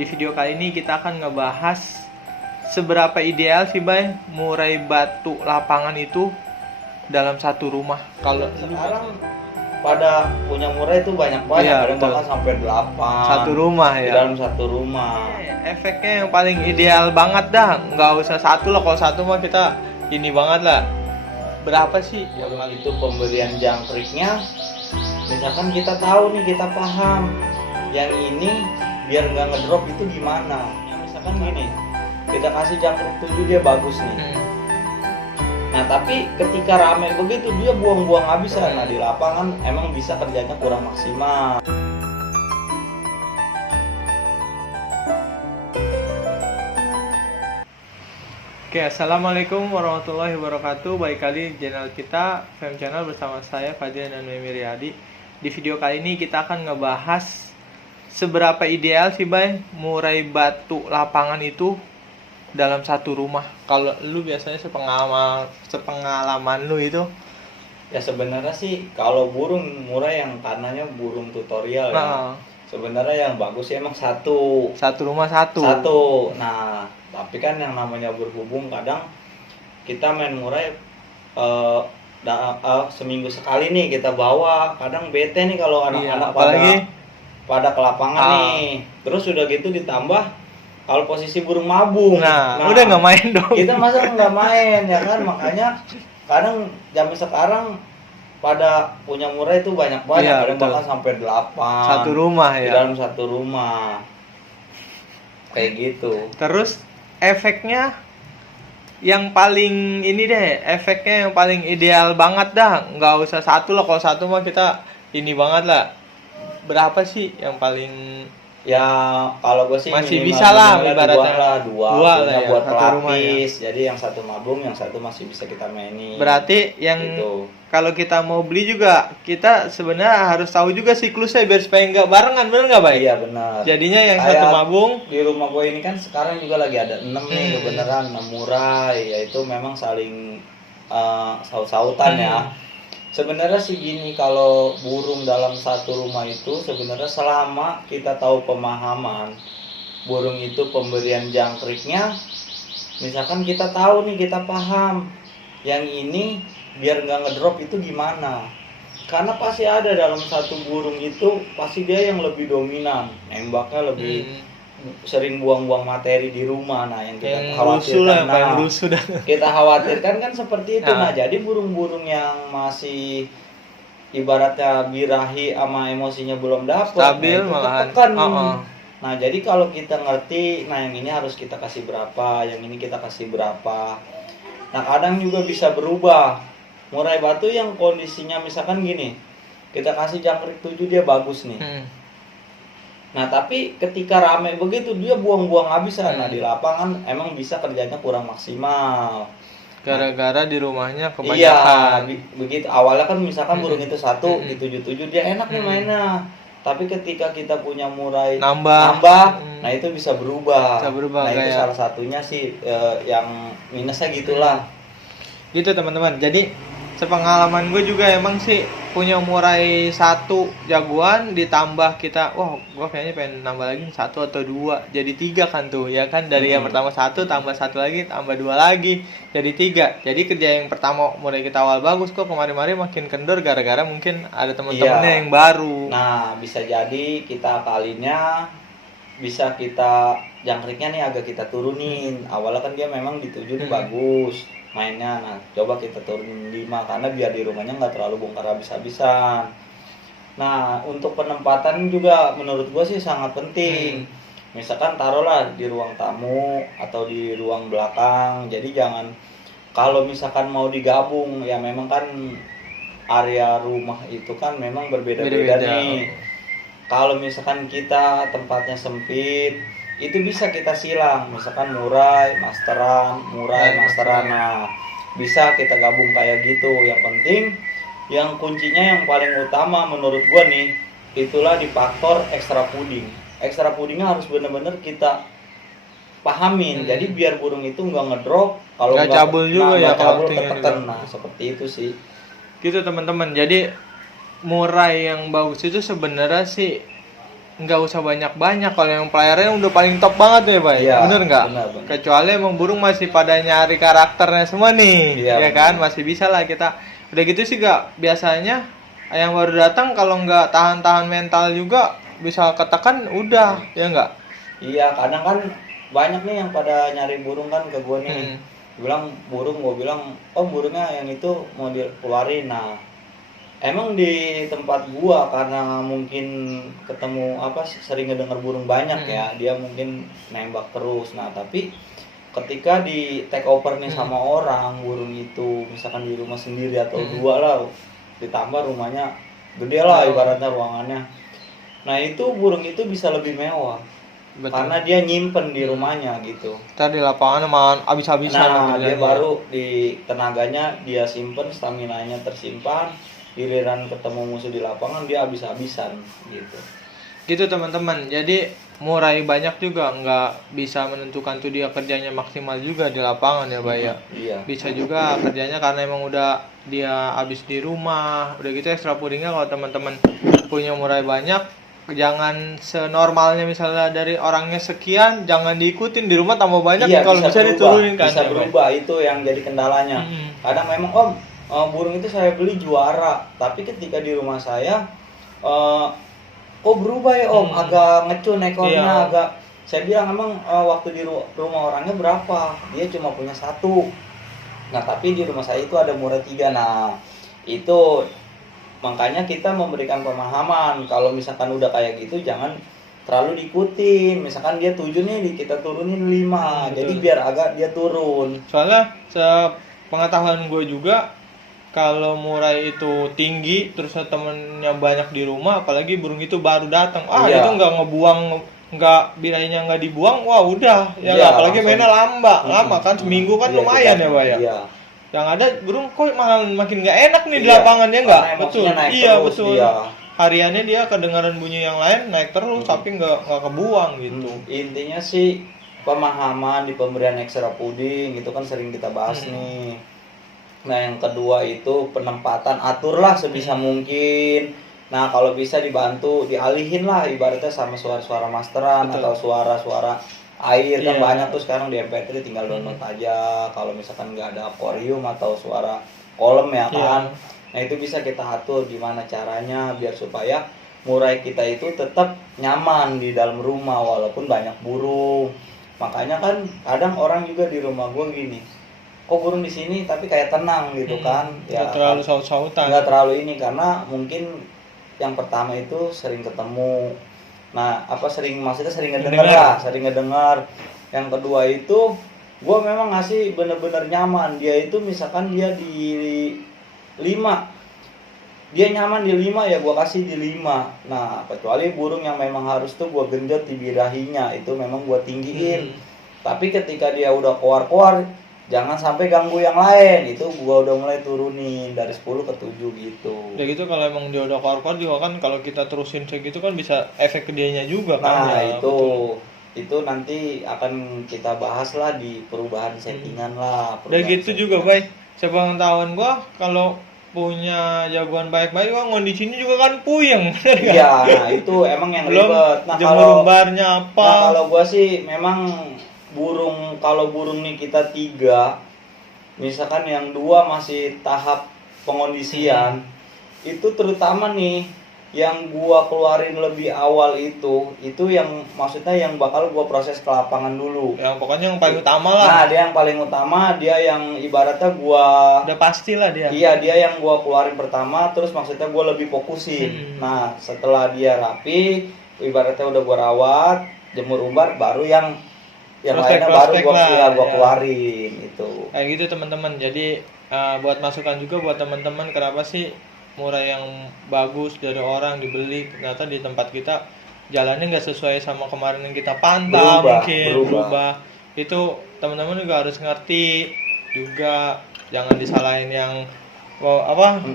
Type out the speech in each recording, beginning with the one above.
Di video kali ini kita akan ngebahas seberapa ideal sih Bay murai batu lapangan itu dalam satu rumah. Kalau sekarang pada punya murai itu banyak-banyak, Iya, ada betul. bahkan sampai 8 satu rumah di ya. dalam satu rumah. Efeknya yang paling ideal banget dah, nggak usah satu lah. Kalau satu mah kita ini banget lah. Berapa sih? Burung itu pemberian jangkriknya, misalkan kita tahu nih, kita paham yang ini biar nggak ngedrop itu gimana. Misalkan gini, kita kasih jangkrik 7 dia bagus nih. Nah tapi ketika rame begitu dia buang-buang habisan. Nah di lapangan emang bisa kerjanya kurang maksimal. Oke, assalamualaikum warahmatullahi wabarakatuh. Baik kali di channel kita Fem Channel bersama saya Fadil dan Mimi Riyadi. Di video kali ini kita akan ngebahas seberapa ideal sih Bay murai batu lapangan itu dalam satu rumah. Kalau lu biasanya sepengalaman lu itu, Ya sebenarnya sih kalau burung murai yang karenanya burung tutorial ya. Sebenarnya yang bagus sih emang satu rumah satu. Nah tapi kan yang namanya berhubung kadang kita main murai seminggu sekali nih kita bawa, kadang bete nih kalau anak-anak apalagi pada ke lapangan nih. Terus udah gitu ditambah kalau posisi burung mabung, nah udah nggak main dong. kita masa nggak main ya kan. Makanya kadang zaman sekarang pada punya murai itu banyak-banyak, Iya, ada betul. bahkan sampai 8 Satu rumah di ya. dalam satu rumah kayak gitu. Terus efeknya yang paling ini deh, efeknya yang paling ideal banget dah, nggak usah satu lah. Kalau satu mah kita ini banget lah. Berapa sih yang paling Ya kalau gue sih masih minimal- bisa lah minimalnya ibaratnya? dua Dua punya lah ya, buat satu rumah pelapis. Jadi yang satu mabung, yang satu masih bisa kita mainin. berarti yang gitu. kalau kita mau beli juga kita sebenarnya harus tahu juga siklusnya biar supaya nggak barengan, bener nggak Bay? Iya benar. Jadinya yang Kayak satu mabung di rumah gue ini kan sekarang juga lagi ada 6 nih kebenaran 6 murai, yaitu memang saling saut-sautan ya. Sebenarnya sih gini, kalau burung dalam satu rumah itu sebenarnya selama kita tahu pemahaman burung itu pemberian jangkriknya, misalkan kita tahu nih, kita paham yang ini biar nggak ngedrop itu gimana. Karena pasti ada dalam satu burung itu pasti dia yang lebih dominan, nembaknya lebih sering buang-buang materi di rumah. Nah yang kita yang rusuh lah, khawatirkan, yang rusuh dah. kita khawatirkan kan seperti itu. Nah. Nah jadi burung-burung yang masih ibaratnya birahi sama emosinya belum dapat, Stabil nah itu malahan. tertekan. Oh. Nah jadi kalau kita ngerti, nah yang ini harus kita kasih berapa, yang ini kita kasih berapa. Nah kadang juga bisa berubah. Murai batu yang kondisinya misalkan gini, kita kasih jangkrik 7 dia bagus nih. Nah tapi ketika rame begitu dia buang-buang habisan. Nah di lapangan emang bisa kerjanya kurang maksimal. Gara-gara di rumahnya Iya, kebanyakan. begitu. Awalnya kan misalkan burung itu satu di 7-7 dia enak nih mainnya. Tapi ketika kita punya murai Nambah. nah itu bisa berubah. Bisa berubah, Nah itu kayak- salah satunya sih yang minusnya gitulah. Gitu teman-teman. Jadi sepengalaman gue juga emang sih punya murai satu jagoan, ditambah kita, wah gue kayaknya pengen nambah lagi satu atau dua, jadi 3 kan tuh ya kan. Dari yang pertama satu tambah satu lagi tambah 2 lagi jadi 3. Jadi kerja yang pertama mulai kita awal bagus, kok kemarin-kemarin makin kendor gara-gara mungkin ada teman-temannya yang baru. Nah bisa jadi kita kalinya bisa kita jangkriknya nih agak kita turunin. Awalnya kan dia memang di 7 nih bagus mainnya. Nah coba kita turunin 5 karena biar di rumahnya nggak terlalu bongkar habis-habisan. Nah untuk penempatan juga menurut gue sih sangat penting. Misalkan taruhlah di ruang tamu atau di ruang belakang. Jadi jangan, kalau misalkan mau digabung ya memang kan area rumah itu kan memang berbeda-beda nih. Kalau misalkan kita tempatnya sempit, itu bisa kita silang, misalkan murai, masteran. Nah, bisa kita gabung kayak gitu. Yang penting, yang kuncinya yang paling utama menurut gua nih, itulah di faktor ekstra puding. Ekstra pudingnya harus benar-benar kita pahamin. Jadi biar burung itu nggak ngedrop, kalau Nggak cabul juga ya, kalau cabul tinggal ketekan. juga. Nah, seperti itu sih. Gitu teman-teman. Jadi murai yang bagus itu sebenarnya sih nggak usah banyak-banyak, kalau yang playernya udah paling top banget ya, Bay. Iya, Bener nggak? benar. Kecuali emang burung masih pada nyari karakternya semua nih, Iya, ya kan? Masih bisa lah kita. Udah gitu sih gak, biasanya yang baru datang kalau nggak tahan-tahan mental juga bisa ketekan udah, ya nggak? Iya, kadang kan banyak nih yang pada nyari burung kan ke gue nih. Bilang burung, gue bilang, oh burungnya yang itu mau dikeluarin. Nah, emang di tempat gua karena mungkin ketemu sering ngedenger burung banyak ya, dia mungkin nembak terus. Nah, tapi ketika di take over nih sama orang, burung itu misalkan di rumah sendiri atau dua lah, ditambah rumahnya gede lah ibaratnya ruangannya. Nah, itu burung itu bisa lebih mewah. Betul. Karena dia nyimpen di rumahnya gitu. Tadi lapangan malah habis-habisan. Nah, dia baru di tenaganya dia simpen, staminanya tersimpan, giliran ketemu musuh di lapangan dia habis-habisan gitu. Gitu teman-teman. Jadi murai banyak juga nggak bisa menentukan tuh dia kerjanya maksimal juga di lapangan ya, Bay ya. Iya. Bisa juga kerjanya karena emang udah dia habis di rumah. Udah gitu extra pudingnya kalau teman-teman punya murai banyak, jangan senormalnya misalnya dari orangnya sekian, jangan diikutin di rumah tambah banyak. Iya, kalau bisa diturunin kan. Bisa berubah, itu yang jadi kendalanya. Kadang memang burung itu saya beli juara, tapi ketika di rumah saya kok berubah ya Om, agak ngecun ekornya, agak. Saya bilang emang waktu di rumah orangnya berapa? Dia cuma punya 1. Nah, tapi di rumah saya itu ada murai 3. Nah, itu makanya kita memberikan pemahaman kalau misalkan udah kayak gitu jangan terlalu diikutin. Misalkan dia 7 nih, kita turunin 5. Jadi biar agak dia turun. Soalnya sepengetahuan gue juga, kalau murai itu tinggi terus temennya banyak di rumah, apalagi burung itu baru datang, itu nggak ngebuang, nggak birainya nggak dibuang, wah udah ya, apalagi mainnya lama kan, seminggu kan lumayan ya, Bay ya. Iya. Yang ada burung kok malah makin nggak enak nih di lapangan ya nggak? Betul. Iya betul. Dia. Hariannya dia kedengaran bunyi yang lain naik terus, tapi nggak kebuang gitu. Intinya sih pemahaman di pemberian extra puding itu kan sering kita bahas nih. Nah, yang kedua itu penempatan, aturlah sebisa mungkin. Nah, kalau bisa dibantu dialihin lah ibaratnya sama suara-suara masteran atau suara-suara air kan banyak tuh sekarang di MP3, tinggal download aja. Kalau misalkan nggak ada akuarium atau suara kolam ya kan. Nah, itu bisa kita atur gimana caranya biar supaya murai kita itu tetap nyaman di dalam rumah walaupun banyak burung. Makanya kan kadang orang juga di rumah gue gini, kok burung di sini tapi kayak tenang gitu kan. Ya nggak terlalu saut-sautan. Nggak terlalu ini karena mungkin yang pertama itu sering ketemu. Nah, sering ngedengar. Yang kedua itu gue memang ngasih bener-bener nyaman. Dia itu misalkan dia di 5, dia nyaman di 5 ya gue kasih di 5. Nah, kecuali burung yang memang harus tuh gue genjot di birahinya, itu memang gue tinggiin. Tapi ketika dia udah keluar jangan sampai ganggu yang lain, itu gua udah mulai turunin dari 10 ke 7 gitu. Ya gitu, kalau emang dia udah keluar juga kan, kalau kita terusin segitu kan bisa efek ke dianya juga kan. Nah ya, itu nanti akan kita bahas lah di perubahan settingan lah. Udah gitu settingan juga, Bay. Sepengetahuan gua kalau punya jagoan baik-baik, ngondisinya juga kan puyeng. Iya, nah itu emang yang ribet. Nah, kalau lumbarnya apa? Nah, kalau gua sih memang kalau burung nih kita 3, misalkan yang 2 masih tahap pengondisian, itu terutama nih yang gua keluarin lebih awal itu yang maksudnya yang bakal gua proses ke lapangan dulu. Yang pokoknya yang paling utama lah. Nah, dia yang paling utama, dia yang ibaratnya gua udah pastilah dia. Iya, dia yang gua keluarin pertama, terus maksudnya gua lebih fokusin. Nah, setelah dia rapi, ibaratnya udah gua rawat, jemur umbar, baru yang lainnya baru gua keluarin itu. Kayak gitu teman-teman. Jadi buat masukan juga buat teman-teman, kenapa sih murai yang bagus dari orang dibeli ternyata di tempat kita jalannya nggak sesuai sama kemarin yang kita pantau, berubah. Itu teman-teman juga harus ngerti juga, jangan disalahin yang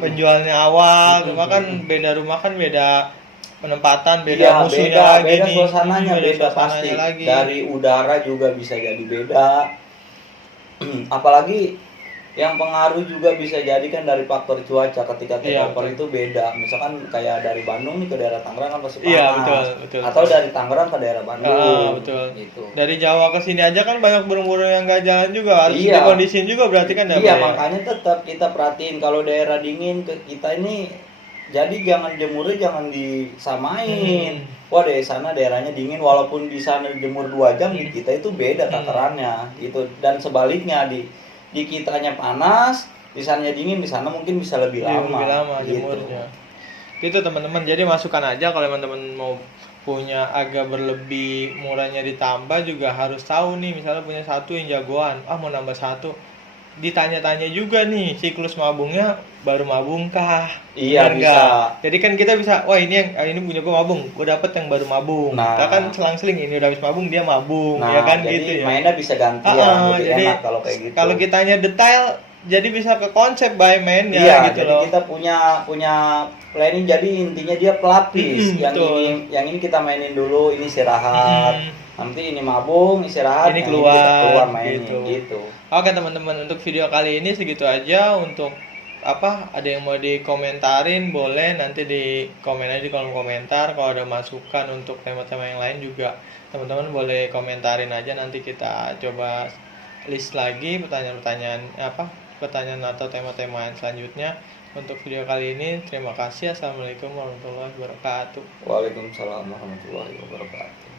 penjualnya awal. Cuma kan beda rumah kan beda penempatan, beda musuhnya lagi, beda suasananya, beda pasti lagi. Dari udara juga bisa jadi beda. Apalagi Yang pengaruh juga bisa jadi kan dari faktor cuaca. Ketika take Iya, over betul. itu beda. Misalkan kayak dari Bandung nih ke daerah Tangerang kan pasti Iya, panas. betul. Atau dari Tangerang ke daerah Bandung Betul. gitu. Dari Jawa ke sini aja kan banyak burung-burung yang nggak jalan juga, harus Iya. dikondisiin juga berarti kan ya, Iya, Pak, ya? makanya tetap kita perhatiin kalau daerah dingin ke kita ini, jadi jangan jemurnya jangan disamain. Wah, di sana daerahnya dingin, walaupun di sana jemur 2 jam, di kita itu beda takarannya gitu. Dan sebaliknya, di kitanya panas, di sananya dingin, di sana mungkin bisa lebih Iya, lama. lebih lama gitu. jemurnya. Gitu teman-teman. Jadi masukkan aja kalau teman-teman mau punya agak berlebih, murahnya ditambah, juga harus tahu nih, misalnya punya satu yang jagoan, mau nambah satu, ditanya-tanya juga nih siklus mabungnya baru mabung kah? Iya, Benar bisa. nggak? Jadi kan kita bisa, wah ini yang ini punya gue mabung, gue dapet yang baru mabung. Nah. Kita kan selang-seling, ini udah habis mabung dia mabung, Nah, ya kan jadi gitu ya. mainnya bisa gantian, lebih Jadi enak kalau kayak gitu. kalau kitanya detail, jadi bisa ke konsep by mainnya Iya, gitu jadi loh. kita punya planning, jadi intinya dia pelapis. Betul. Yang ini kita mainin dulu, ini istirahat. Nanti ini mabung, istirahat, Ini yang keluar, kita keluar mainin gitu. gitu. Oke teman-teman, untuk video kali ini segitu aja. Untuk ada yang mau dikomentarin boleh nanti di komen aja di kolom komentar. Kalau ada masukan untuk tema-tema yang lain juga teman-teman boleh komentarin aja, nanti kita coba list lagi pertanyaan atau tema-tema yang selanjutnya. Untuk video kali ini terima kasih. Assalamualaikum warahmatullahi wabarakatuh. Waalaikumsalam warahmatullahi wabarakatuh.